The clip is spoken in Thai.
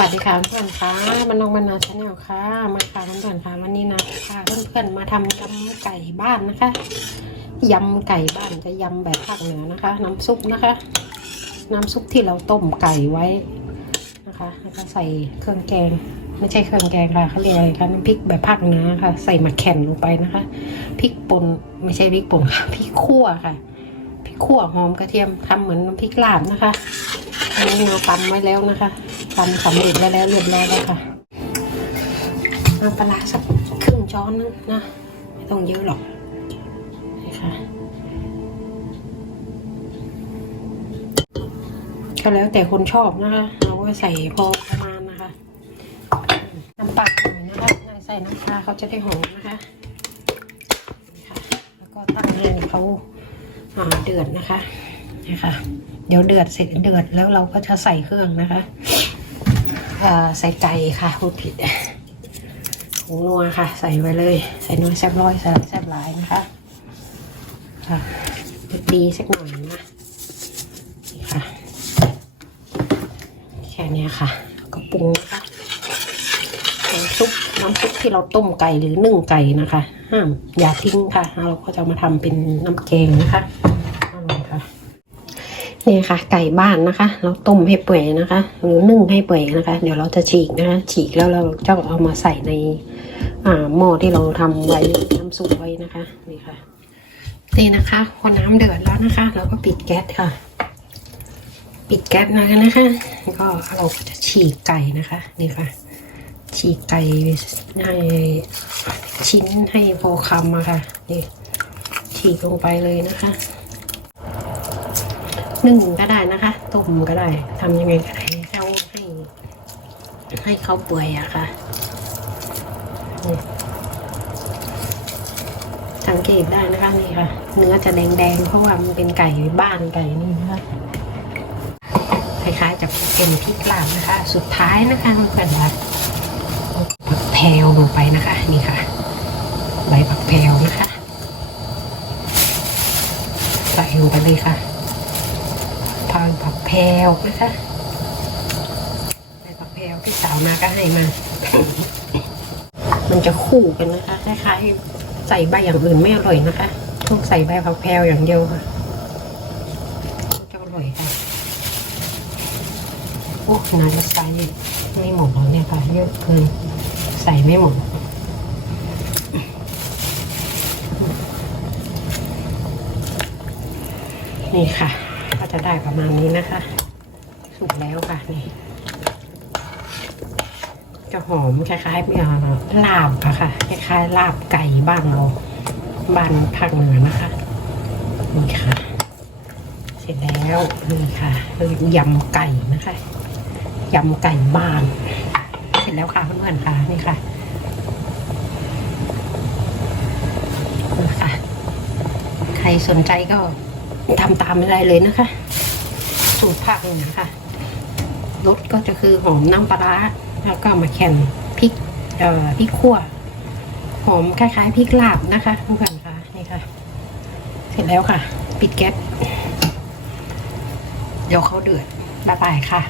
วัสดีค่ะเพื่อนค่ะมันนองมานาชาแนลค่ะมาค่ะเพื่อนๆค่ะวันนี้นะค่ะเพื่อนๆมาทำยำไก่บ้านนะคะยำไก่บ้านจะยำแบบภาคเหนือนะคะ น้ำซุปนะคะ น้ำซุปที่เราต้มไก่ไว้นะคะแล้วก็ใส่เครื่องแกง ไม่ใช่เครื่องแกงค่ะเขาเรียกอะไรคะน้ำพริกแบบภาคเหนือค่ะใส่มะแขนลงไปนะคะพริกป่นไม่ใช่พริกป่นค่ะพริกขั่วค่ะพริกขั่วหอมกระเทียมทำเหมือนน้ำพริกลาบนะคะอันนี้เราตำไว้แล้วนะคะ ตำสำเร็จไว้แล้วเรียบร้อยแล้วค่ะเอาปลาสักครึ่งช้อนนึงนะ ไม่ต้องเยอะหรอกค่ะก็แล้วแต่คนชอบนะคะเราก็ใส่พอประมาณนะคะ น้ำปลาหน่อยนะคะใส่น้ำปลาเขาจะได้หอมนะคะนี่ค่ะแล้วก็ตั้งให้เขาเดือดนะคะนี่ค่ะเดี๋ยวเดือดเสร็จเดือดแล้วเราก็จะใส่เครื่องนะคะ ใส่ไก่ค่ะพูดผิดผงนัวค่ะ ใส่ไว้เลย ใส่นัวแซ่บร้อยแซ่บแซ่บหลายนะคะค่ะดีสักหน่อยนะนี่ค่ะแค่นี้ค่ะ ก็ปรุงนะคะน้ำซุปน้ำซุปที่เราต้มไก่หรือนึ่งไก่นะคะ ห้ามอย่าทิ้งค่ะ เราก็จะมาทำเป็นน้ำแกงนะคะ นี่ค่ะ ไก่บ้านนะคะ เราต้มให้เปื่อยนะคะ หรือนึ่งให้เปื่อยนะคะ เดี๋ยวเราจะฉีกนะคะ ฉีกแล้วเราจะเอามาใส่ในอ่าหม้อที่เราทำไว้น้ำซุปไว้นะคะนี่ค่ะนี่นะคะพอน้ำเดือดแล้วนะคะ เราก็ปิดแก๊สค่ะ ปิดแก๊สนะคะนะคะก็เราก็จะฉีกไก่นะคะนี่ค่ะ ฉีกไก่ให้ชิ้นให้พอคำอะค่ะนี่ฉีกลงไปเลยนะคะ นึ่งก็ได้นะคะต้มก็ได้ทำยังไงก็ได้เขาให้ให้เขาเปื่อยอะค่ะสังเกตได้นะคะนี่ค่ะ เนื้อจะแดงๆเพราะว่ามันเป็นไก่บ้านไก่นี่นะคะคล้ายๆจะเป็นพริกลาบนะคะ สุดท้ายนะคะมันเป็นแบบผักแพรวลงไปนะคะ นี่ค่ะ ใบผักแพรวนะคะใส่ลงไปเลยค่ะาผักแพรวนะคะใบผักแพรวพี่สาวนาก็ให้มา มันจะคู่กันนะคะคล้ายๆใส่ใบอย่างอื่นไม่อร่อยนะคะต้องใส่ใบผักแพรวอย่างเดียวค่ะจะอร่อยค่ะโอ้นานจะใส่ไม่หมดแล้วเนี่ยค่ะเยอะเกินใส่ไม่หมดนี่ค่ะ ก็จะได้ประมาณนี้นะคะ สุกแล้วค่ะนี่จะหอมคล้ายๆเอ่อลาบอะค่ะ คล้ายๆลาบไก่บ้านเราบ้านภาคเหนือนะคะนี่ค่ะ เสร็จแล้วนี่ค่ะยำไก่นะคะยำไก่บ้าน เสร็จแล้วค่ะเพื่อนๆค่ะนี่ค่ะนี่ค่ะใครสนใจก็ ทำตามไม่ได้เลยนะคะ สูตรภาคเหนือค่ะรสก็จะคือหอมน้ำปลาร้าแล้วก็มาแข่นพริกเอ่อพริกขั่วหอมคล้ายๆพริกลาบนะคะทุกคนค่ะนี่ค่ะ เสร็จแล้วค่ะ ปิดแก๊สเดี๋ยวเขาเดือดบ๊ายบายค่ะ